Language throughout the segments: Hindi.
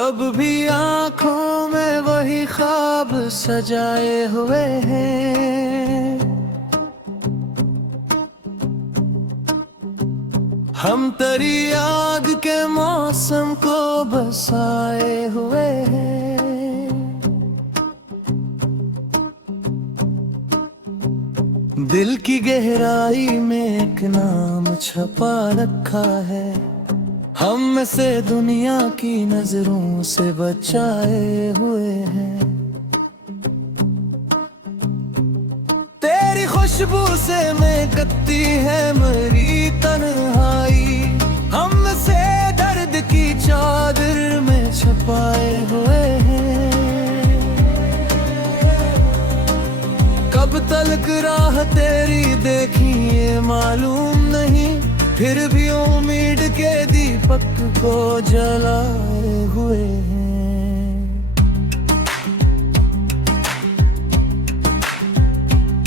अब भी आंखों में वही ख्वाब सजाए हुए हैं। हम तरी आग के मौसम को बसाए हुए हैं। दिल की गहराई में एक नाम छपा रखा है, हम में से दुनिया की नजरों से बचाए हुए हैं। तेरी खुशबू से महकती है मेरी तन्हाई, हम में से दर्द की चादर में छुपाए हुए हैं। कब तलक राह तेरी देखी ये मालूम नहीं, फिर भी उम्मीद के दीपक को जलाए हुए हैं।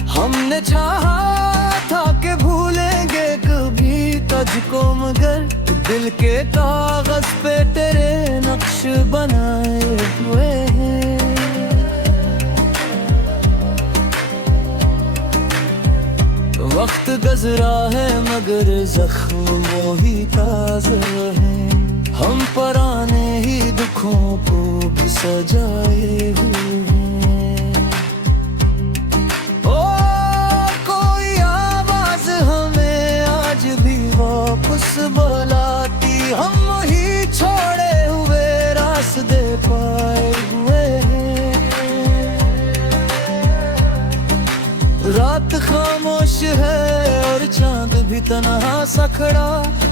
हमने चाहा था कि भूलेंगे कभी तुझको, मगर दिल के कागज पे तेरे नक्श बनाए हुए हैं। वक्त गुज़रा है मगर जख्म वो ही ताज़ा है, हम पुराने ही दुखों को भी सजाए हुए हैं। ओ कोई आवाज हमें आज भी वापस बुलाती, हम वही छोड़े हुए रास्ते पाए हुए हैं। रात खामोश है और चांद भी तन्हा सा खड़ा,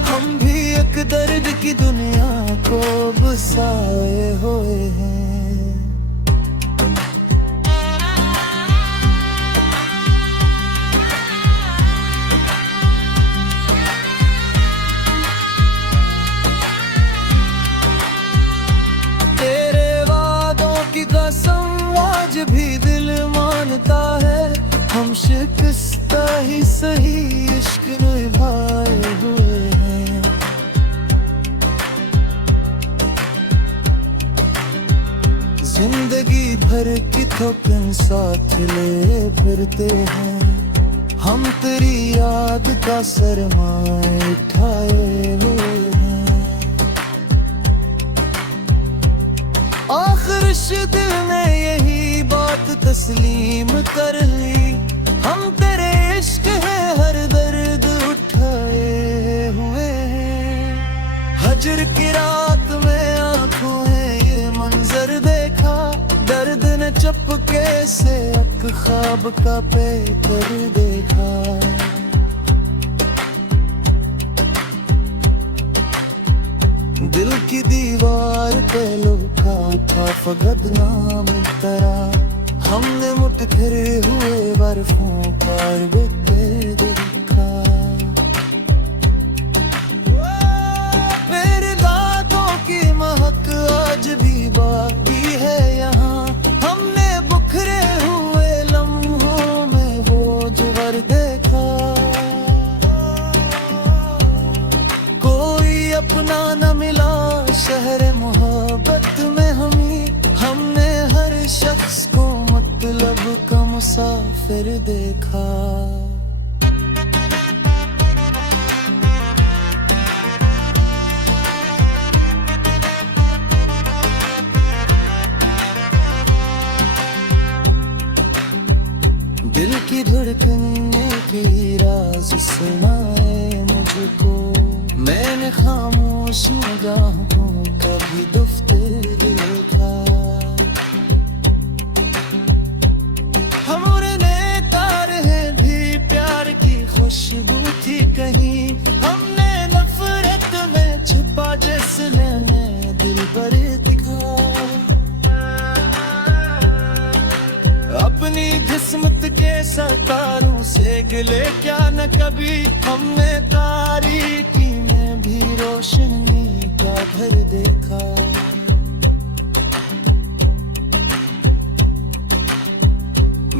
हम भी एक दर्द की दुनिया को बसाए हुए हैं। तेरे वादों की कसम आज भी दिल मानता है, हम शिकस्ता ही सही इश्क निभाए हुए हैं। जिंदगी भर की थोकन साथ ले फिरते हैं, हम तेरी याद का सरमाए उठाए हुए हैं। आखिर दिल ने यही बात तस्लीम कर ली, हम तेरे इश्क है हर दर्द उठाए हुए हैं। हजर की रात में आंखों है ये मंजर देखा, दर्द ने चपके से एक ख्वाब का पे कर देखा। दिल की दीवार पे लिखा था फगद नाम तेरा, हमने मुट्ठे हुए बर्फों पर बिखरे देखा। मेरे दांतों की महक आज भी बाकी है यहाँ, हमने बुखरे हुए लम्हों में वो जुवर देखा। कोई अपना न मिला शहर मोहब्बत में हमी, हमने हर शख्स को मतलब का मुसाफिर देखा। दिल की धड़कने की राज सुनाए मुझको, मैंने खामोश निगाहों का भी दफ्तर देखा। खुशबू थी कहीं, हमने नफरत में छुपा जैसे दिल पर दिखा। अपनी किस्मत के सितारों से गिले क्या न कभी, हमने तारीकी में भी रोशनी का घर देखा।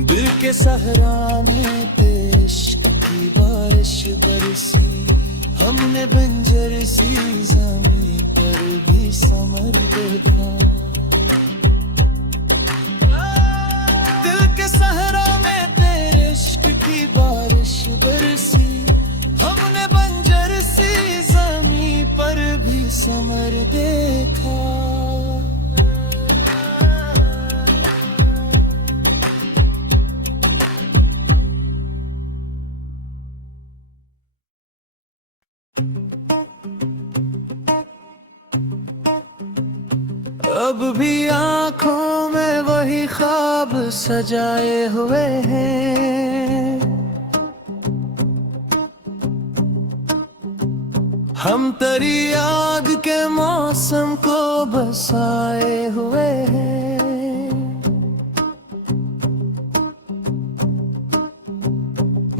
दिल के सहरा में इश्क की बारिश बरसी, हमने बंजर सी ज़मीं पर भी समर देखा। दिल के सहरा में तेरे इश्क की बारिश बरसी, हमने बंजर सी जमीन पर भी समर देखा। अब भी आँखों में वही ख्वाब सजाए हुए हैं, हम तेरी याद के मौसम को बसाए हुए हैं।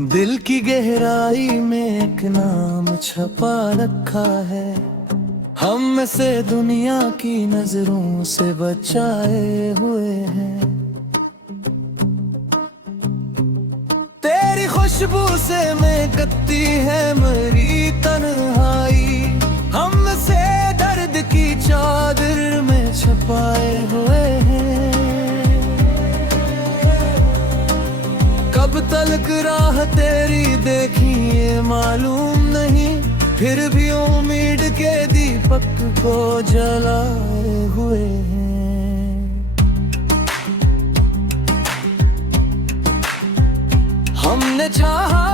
दिल की गहराई में एक नाम छपा रखा है, हम से दुनिया की नजरों से बचाए हुए हैं। तेरी खुशबू से महकती है मेरी तन्हाई, हम से दर्द की चादर में छुपाए हुए हैं। कब तक राह तेरी देखी ये मालूम नहीं, फिर भी उम्मीद के दीपक को जलाए हुए हैं। हमने चाहा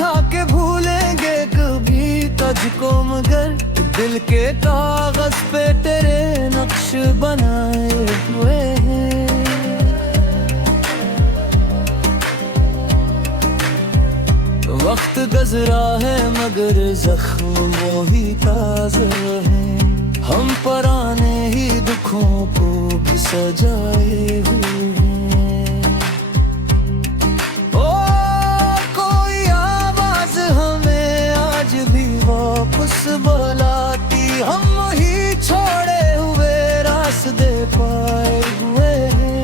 था कि भूलेंगे कभी तुझको, मगर दिल के कागज पे तेरे नक्श बनाए हुए हैं। वक्त गुज़रा है मगर जख्म वो ही ताज़ा है, हम पुराने ही दुखों को भी सजाए हुए हैं। ओ कोई आवाज हमें आज भी वापस बुलाती, हम वही छोड़े हुए रास्ते पाए हुए हैं।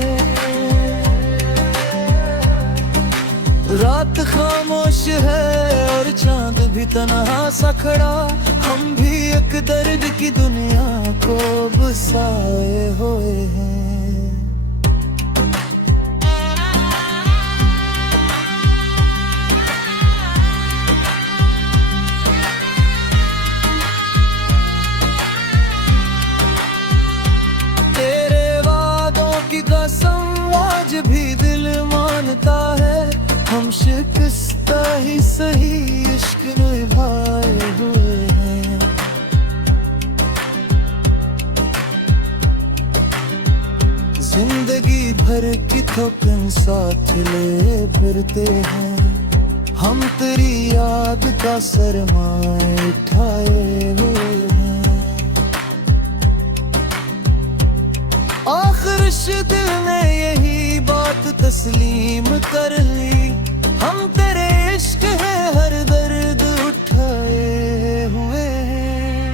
रात खामोश है और चांद भी तन्हा सा खड़ा, हम भी एक दर्द की दुनिया को बसाए हुए हैं। तेरे वादों की कसम आज भी दिल मानता है, हम शिकस्ता ही सही इश्क निभाए हुए हैं। जिंदगी भर की थकन साथ ले फिरते हैं, हम तेरी याद का सरमाए उठाए हुए हैं। आखिर दिल ने यही बात तस्लीम कर ली, हम तेरे इश्क है हर दर्द उठाए हुए हैं।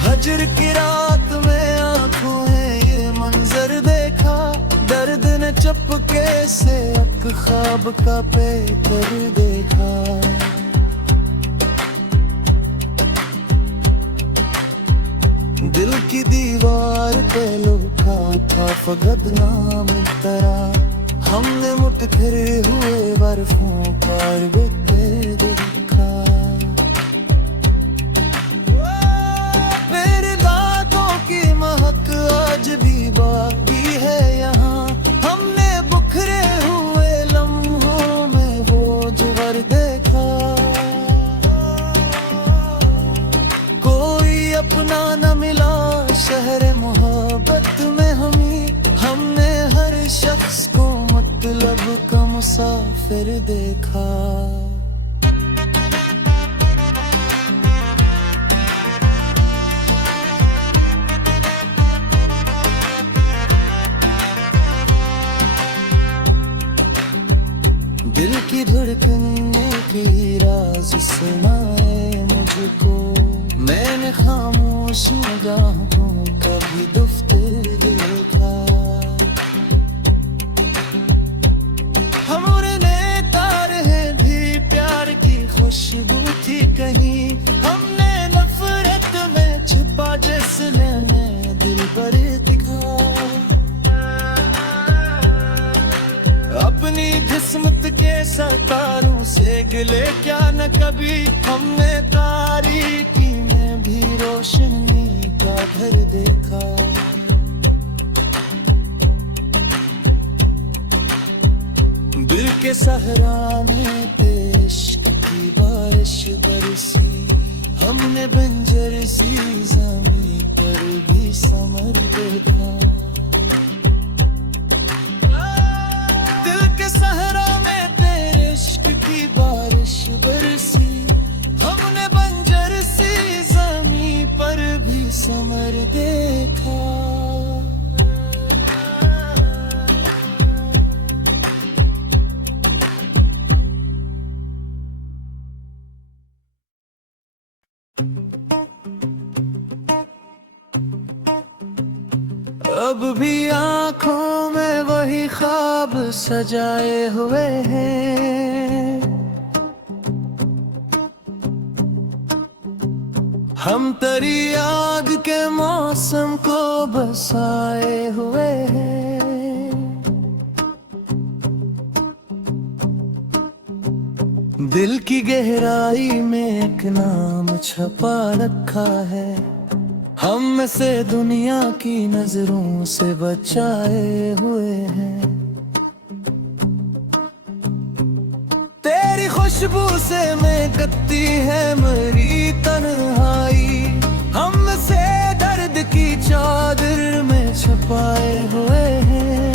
हजर की रात में आंखों है ये मंजर देखा, दर्द ने चपके से एक ख्वाब का पेकर देखा। दिल की दीवार पे लिखा था फगद नाम तेरा, हमने मुटकर हुए बर्फों पर बिखरे देखा। मेरे दांतों की महक आज भी बाकी है यहाँ, हमने बुखरे हुए लम्हों में वो जुगर देखा। कोई अपना न मिला शहर मोहब्बत में हमें, हमने हर शख्स को मतलब का मुसाफिर देखा। दिल की धड़कने की राज सुनाए मुझको, मैंने खामोश निगाहों का भी दफ्तर देखा। हमने तार है भी प्यार की खुशबू थी कहीं, हमने नफरत में छिपा जैसे मिले क्या न कभी, हमने तारीकी में भी रोशनी का घर देखा। दिल के सहरा में पे इश्क की बारिश बरसी, हमने बंजर सी ज़मीं पर भी समर देखा। दिल के सहरा में तेरे इश्क की बारिश बरसी, हमने बंजर सी ज़मीं पर भी समर देखा। अब भी आँखों में वही ख्वाब सजाए हुए हैं, हम तरी आग के मौसम को बसाए हुए हैं। दिल की गहराई में एक नाम छपा रखा है, हम से दुनिया की नजरों से बचाए हुए हैं। तेरी खुशबू से महकती है मेरी तन्हाई, हम से दर्द की चादर में छुपाए हुए हैं।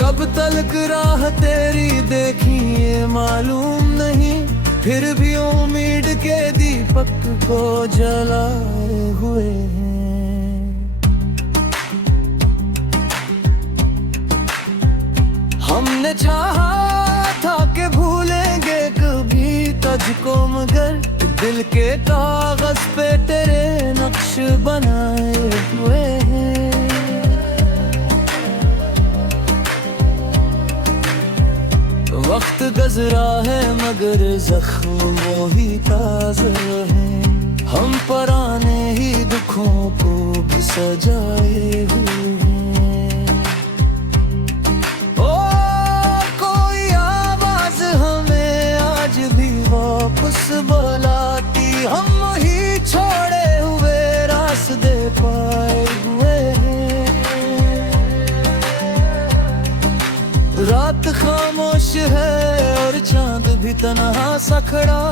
कब तक राह तेरी देखी ये मालूम नहीं, फिर भी उम्मीद के दीपक को जलाए हुए हैं। हमने चाहा था कि भूलेंगे कभी तुझको, मगर दिल के कागज पे तेरे नक्श बनाए हुए हैं। वक्त गुज़रा है मगर जख्म वो ही ताज़ा है, हम पुराने ही दुखों को भी सजाए हुए हैं। ओ कोई आवाज हमें आज भी वापस बुलाती, हम ही छोड़े हुए रास्ते पाए हुए हैं। रात खामोश है और चांद भी तन्हा सा खड़ा,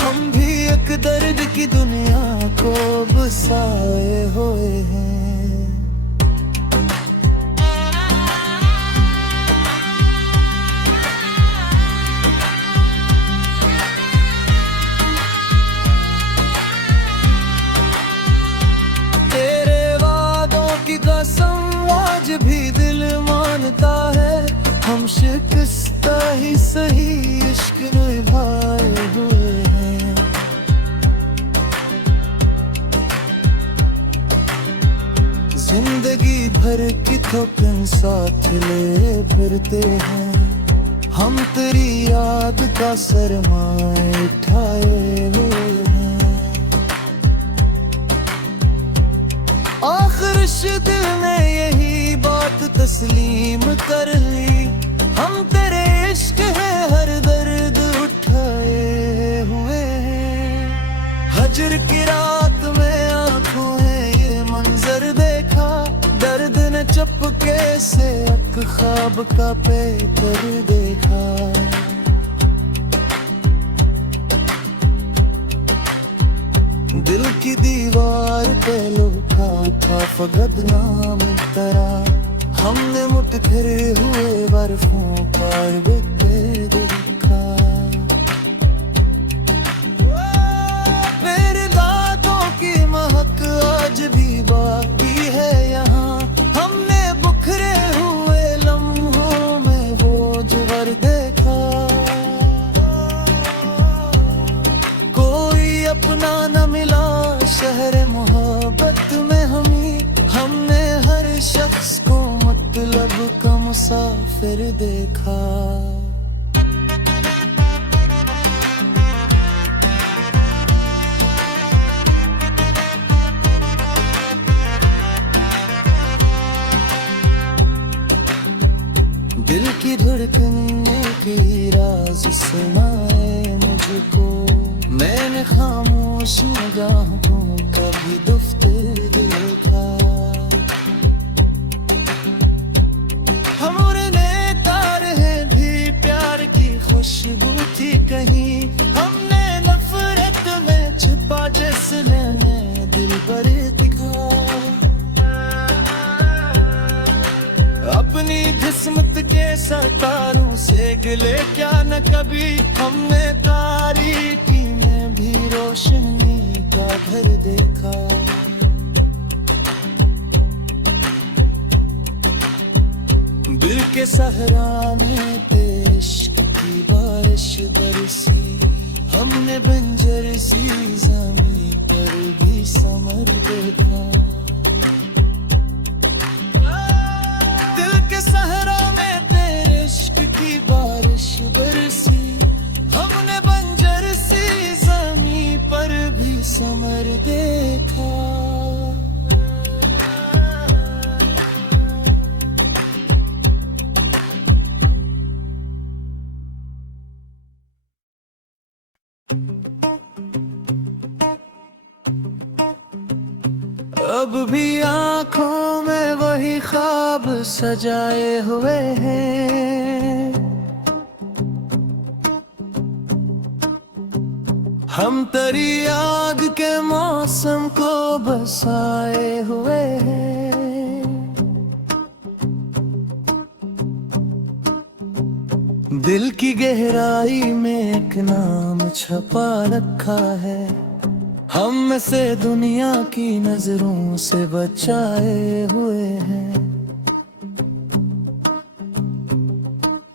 हम भी एक दर्द की दुनिया को बसाए हुए हैं। तेरे वादों की कसम आज भी दिल मानता है, हम शिकस्ता ही सही इश्क निभाए हुए हैं। जिंदगी भर की थकन साथ ले फिरते हैं, हम तेरी याद का सरमाए उठाए हुए हैं। आखिर इस दिल ने यही बात तस्लीम कर ली, हम तेरे इश्क है हर दर्द उठाए हुए हैं। हजर की रात में आंखों है ये मंजर देखा, दर्द ने चुपके से एक ख्वाब का पेकर देखा। दिल की दीवार पे लिखा था फगद नाम तेरा, हमने मुठभर हुए बर्फों पर बिखरे देखा। मेरे दांतों की महक आज भी बाकी है यहाँ, हमने बुखरे हुए लम्हों में वो जुगर देखा। कोई अपना न मिला शहर मोहब्बत में हमें, हमने हर शख्स को मतलब का मुसाफिर देखा। दिल की धड़कन को मैंने खामोश निगाहों का भी दफ्तर देखा। हम उड़ने तारे हैं भी प्यार की खुशबू थी कहीं, हमने नफरत में छिपा जैसे लेने दिल पर दिखा। अपनी किस्मत के सितारों से गिले क्या न कभी, हमने तारीकी में भी रोशनी का घर देखा। दिल के सहरा में इश्क की बारिश बरसी, हमने बंजर सी ज़मीं पर भी समर देखा। दिल के सहरा में तेरे इश्क की बारिश बरसी, हमने बंजर सी ज़मीं पर भी समर देखा। अब भी आँखों में वही ख्वाब सजाए हुए हैं, हम तरी आग के मौसम को बसाए हुए हैं। दिल की गहराई में एक नाम छपा रखा है, हम से दुनिया की नजरों से बचाए हुए हैं।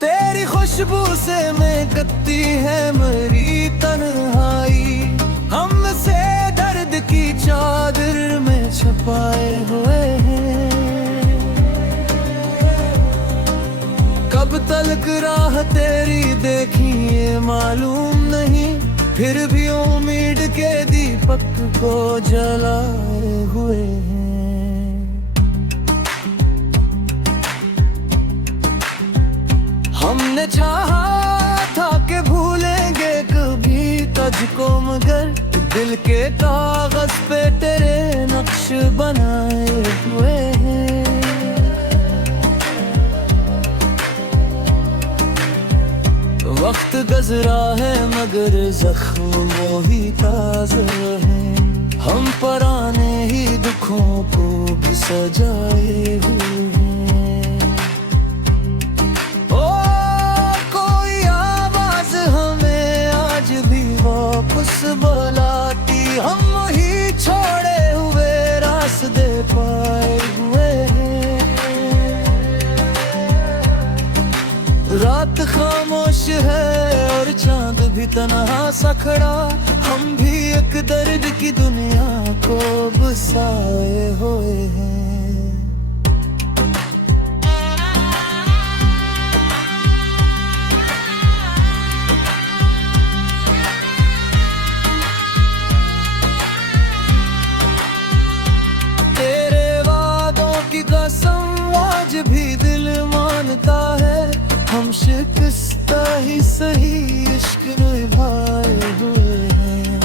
तेरी खुशबू से महकती है मेरी तन्हाई, हम से दर्द की चादर में छुपाए हुए हैं। कब तक राह तेरी देखी ये मालूम नहीं, फिर भी उम्मीद के दीपक को जलाए हुए हैं। हमने चाहा था कि भूलेंगे कभी तुझको, मगर दिल के कागज पे तेरे नक्श बनाए हुए हैं। वक्त गुज़रा है मगर जख्म वो ही ताज़ा है, हम पुराने ही दुखों को भी सजाए हुए हैं। ओ कोई आवाज़ हमें आज भी वापस बुलाती, हम ही छोड़े हुए रास्ते पाए हुए हैं। रात खामोश है और चांद भी तन्हा सा खड़ा, हम भी एक दर्द की दुनिया को बसाए हुए हैं। तेरे वादों की कसम आज भी दिल मानता है, हम शिकस्ता ही सही इश्क निभाए हुए हैं।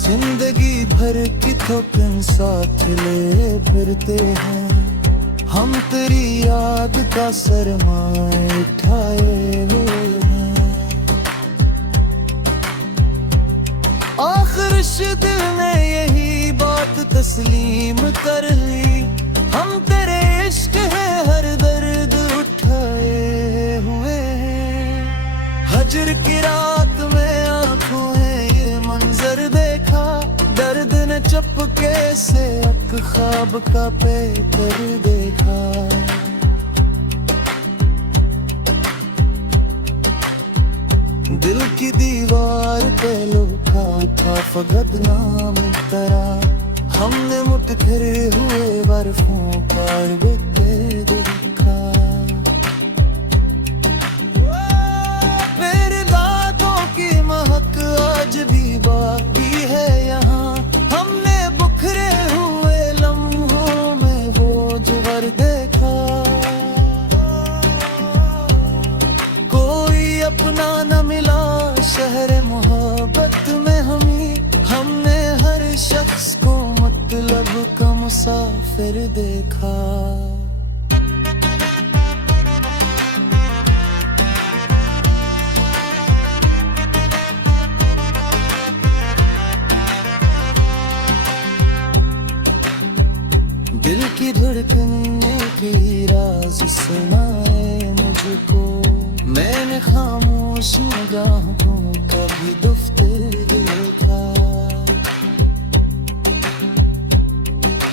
जिंदगी भर की थकन साथ ले फिरते हैं, हम तेरी याद का सरमाए उठाए हुए हैं। आखिर दिल ने यही बात तस्लीम कर ली, हम तेरे इश्क है हर दर्द उठाए हुए हैं। हजर की रात में आंखों है ये मंजर देखा, दर्द ने चपके से एक ख्वाब का पे कर देखा। दिल की दीवार पे लिखा था फगद नाम तेरा, हमने मुठभर हुए बर्फों का बिखरे देखा। मेरे दांतों की महक आज भी बाकी है यहाँ, हमने बुखरे हुए लम्हों में वो जुगर देखा। सुनाए मुझको। मैंने खामोश निगाहों का भी दफ्तर देखा।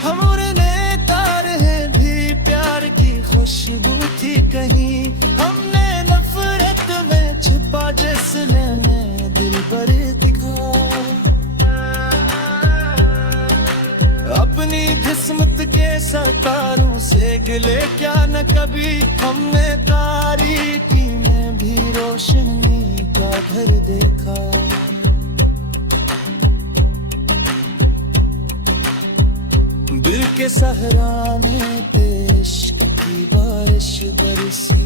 हम उड़ने तारे हैं भी प्यार की खुशबू थी कहीं। हमने नफरत में छिपा जैसे लेने दिल पर दिखा। अपनी किस्मत के सितारों से गिले क्या न कभी। हमने तारीकी में भी रोशनी का घर देखा। दिल के सहराने पे इश्क की बारिश बरसी।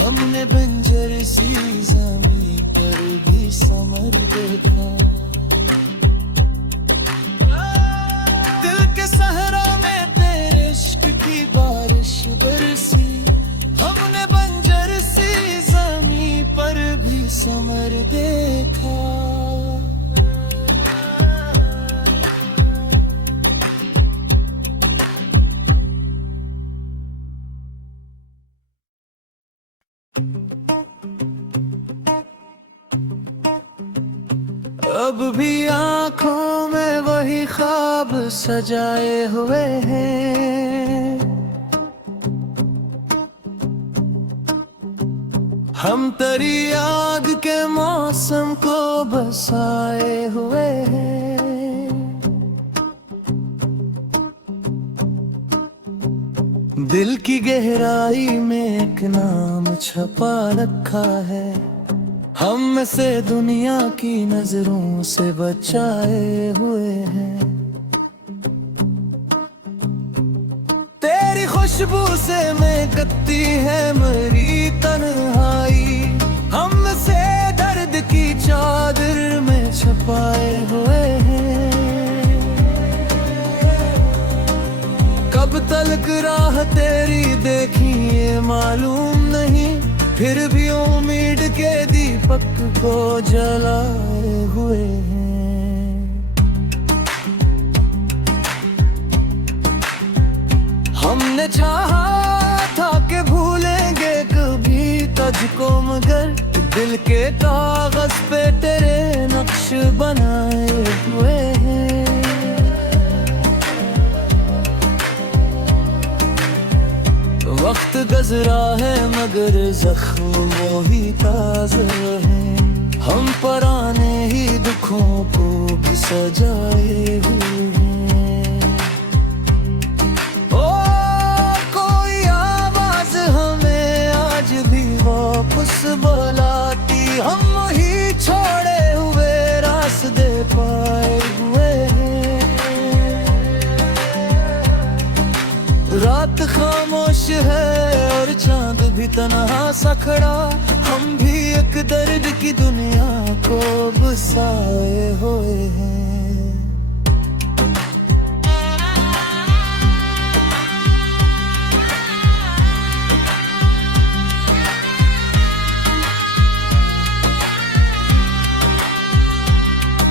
हमने बंजर सी ज़मीं पर भी समर देखा। दिल के सहरा में तेरे इश्क की बारिश बरसी। हमने बंजर सी ज़मीं पर भी समर देखा। अब भी आँखों में वही ख्वाब सजाए हुए हैं। हम तरी आग के मौसम को बसाए हुए हैं। दिल की गहराई में एक नाम छपा रखा है। हम से दुनिया की नजरों से बचाए हुए हैं। तेरी खुशबू से महकती है मेरी तन्हाई। हम से दर्द की चादर में छुपाए हुए हैं। कब तक राह तेरी देखी ये मालूम नहीं। फिर भी उम्मीद के दीपक को जलाए हुए हैं। हमने चाहा था कि भूलेंगे कभी तुझको, मगर दिल के कागज पे तेरे नक्श बनाए हुए हैं। वक्त गुज़रा है मगर जख्म वो ही ताज़ा है। हम पुराने ही दुखों को भी सजाए हुए हैं। ओ कोई आवाज हमें आज भी वापस बुलाती। हम ही छोड़े हुए रास्ते पाए हुए हैं। रात खामोश है और चांद भी तन्हा सा खड़ा। हम भी एक दर्द की दुनिया को बसाए हुए हैं।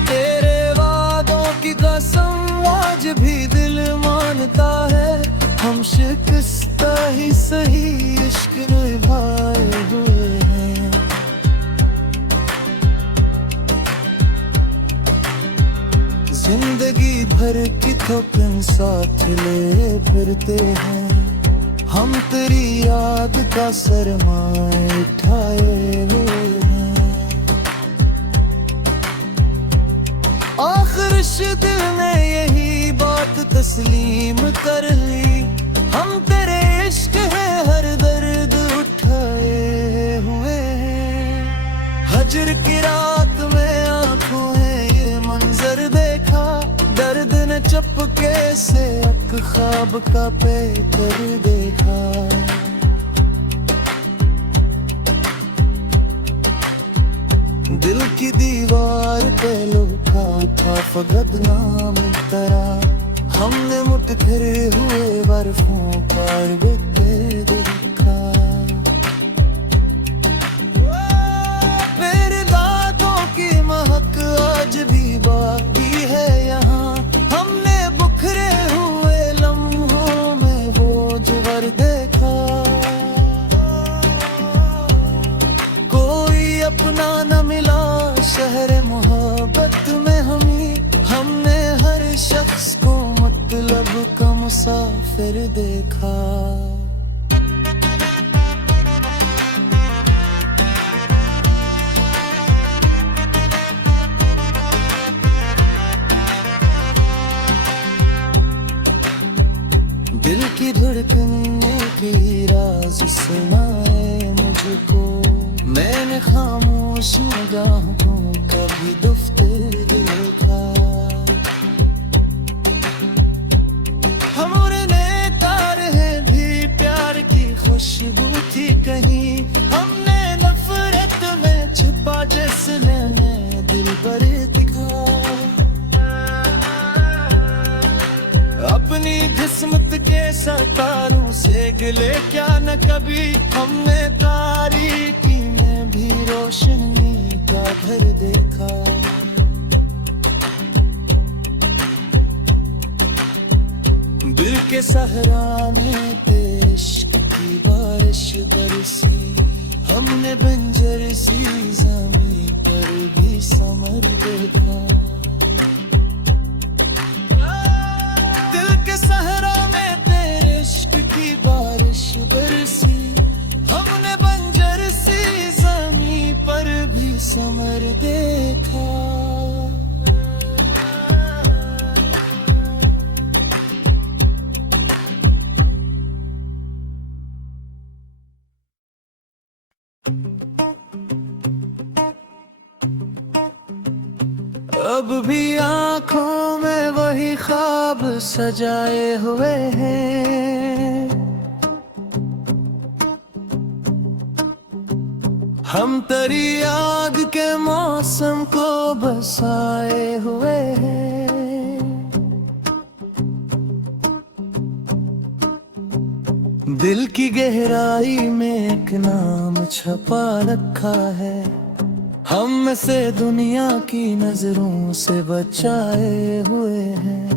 तेरे वादों की कसम आज भी दिल मानता है। हम शिकस्त ही सही इश्क निभाए हुए हैं। जिंदगी भर की थकन साथ ले फिरते हैं। हम तेरी याद का सरमाए उठाए हुए हैं। आखिर दिल ने यही बात तस्लीम कर ली। हम तेरे इश्क है हर दर्द उठाए हुए हैं। हजर की रात में आंखों है ये मंजर देखा। दर्द ने चपके से एक ख्वाब का पे कर देखा। दिल की दीवार पे लिखा था फगद नाम तेरा। हमने मुटकरे हुए बर्फों पर बिकते देखा। मेरे दांतों की महक आज भी बाकी है यहाँ। हमने बुखरे हुए लम्हों में वो जुगर देखा। मुसाफिर देखा। दिल की धड़कने की राज सुनाए मुझको, मैंने खामोश निगाहों का भी दफ्तर देखा। हम उड़ने तारे हैं भी प्यार की खुशबू थी कहीं, हमने नफरत में छिपा जैसे लेने दिल पर दिखा। अपनी किस्मत के सितारों से गिले क्या न कभी, हमने तारीकी में भी रोशनी का घर देखा। दिल के सहरा में इश्क की बारिश बरसी, हमने बंजर सी ज़मीं पर भी समर देखा। के सहरा में तेरे इश्क की बारिश बरसी, हमने बंजर सी ज़मीं पर भी समर देखा। अब भी आँखों में वही ख्वाब सजाए हुए हैं, हम तरी आग के मौसम को बसाए हुए हैं। दिल की गहराई में एक नाम छपा रखा है, हम से दुनिया की नजरों से बचाए हुए हैं।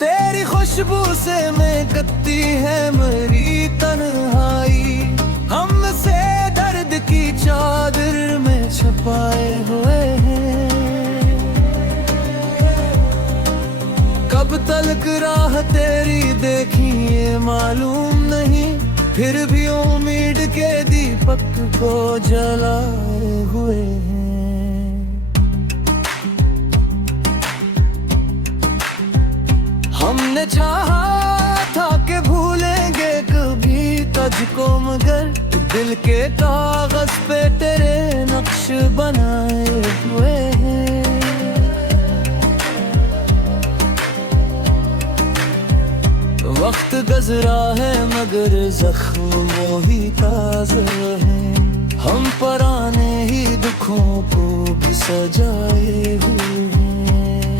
तेरी खुशबू से महकती है मेरी तन्हाई, हम से दर्द की चादर में छुपाए हुए हैं। कब तक राह तेरी देखी ये मालूम नहीं, फिर भी उम्मीद के दीपक को जलाए हुए हैं। हमने चाहा था कि भूलेंगे कभी तुझको, मगर दिल के कागज पे तेरे नक्श बनाए हुए हैं। वक्त गुज़रा है मगर जख्म वो ही ताज़ा है, हम पुराने ही दुखों को भी सजाए हुए हैं।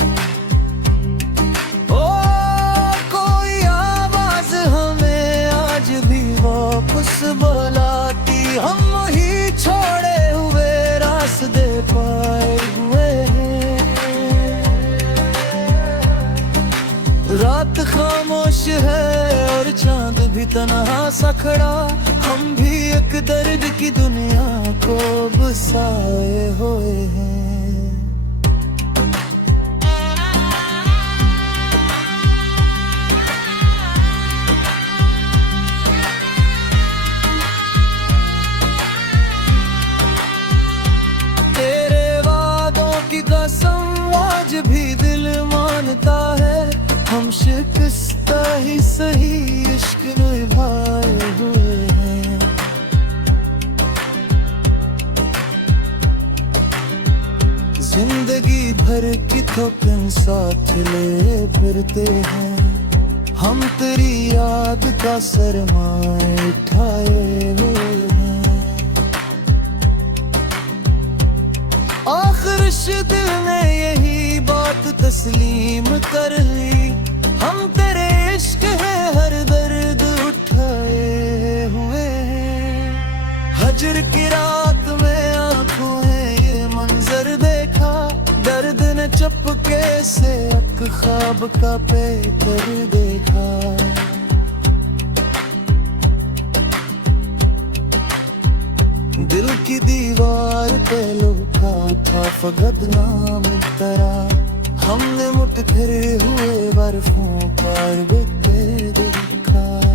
ओ कोई आवाज़ हमें आज भी वापस बुलाती, हम ही छोड़े हुए रास्ते पाए हुए हैं। रात खामोश है और चांद भी तन्हा सा खड़ा, हम भी एक दर्द की दुनिया को बसाए हुए हैं। तेरे वादों की कसम आज भी दिल मानता है, हम शिकस्ता ही सही इश्क निभाए हुए हैं। जिंदगी भर की थकन साथ ले फिरते हैं, हम तेरी याद का सरमाए उठाए हुए हैं। आखिर दिल ने यही बात तस्लीम कर ली, हम तेरे इश्क है हर दर्द उठाए हुए हैं। हजर की रात में आंखों है ये मंजर देखा, दर्द ने चपके से एक ख्वाब का पे कर देखा। दिल की दीवार पे लिखा था फगद नाम तेरा, हमने मुठभर हुए बर्फों पर बिखरे देखा।